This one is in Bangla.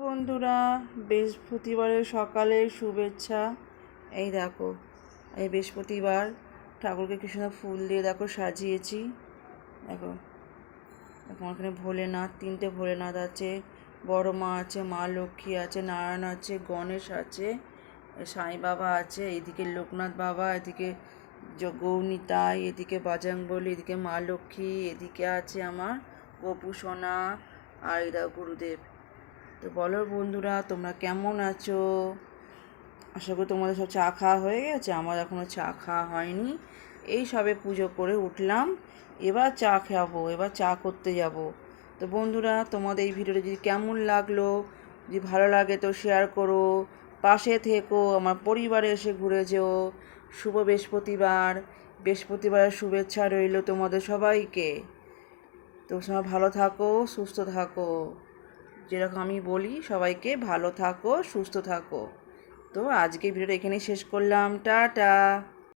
বন্ধুরা, বৃহস্পতিবারের সকালের শুভেচ্ছা। এই দেখো, এই বৃহস্পতিবার ঠাকুরকে কি সুন্দর ফুল দিয়ে দেখো সাজিয়েছি। দেখো, এখন এখানে ভোলেনাথ, 3টে ভোলেনাথ আছে, বড় মা আছে, মা লক্ষ্মী আছে, নারায়ণ আছে, গণেশ আছে, সাই বাবা আছে, এদিকে লোকনাথ বাবা, এদিকে গৌনিতাই, এদিকে বাজরংবলী, এদিকে মা লক্ষ্মী, এদিকে আছে আমার গোপু সোনা, আর এরা গুরুদেব। তো বলো বন্ধুরা, তোমরা কেমন আছো? আশা করি তোমাদের সব চা খাওয়া হয়ে গেছে। আমার এখনও চা খাওয়া হয়নি। এই সবে পুজো করে উঠলাম, এবার চা খাবো, এবার চা করতে যাব। তো বন্ধুরা, তোমাদের এই ভিডিওটা যদি কেমন লাগলো, যদি ভালো লাগে তো শেয়ার করো, পাশে থেকো, আমার পরিবারে এসে ঘুরে যেও। শুভ বৃহস্পতিবার, বৃহস্পতিবারের শুভেচ্ছা রইল তোমাদের সবাইকে। তো সবাই ভালো থাকো, সুস্থ থাকো। যেরকম আমি বলি সবাইকে, ভালো থাকো, সুস্থ থাকো। তো আজকে ভিডিওটা এখানেই শেষ করলাম। টাটা।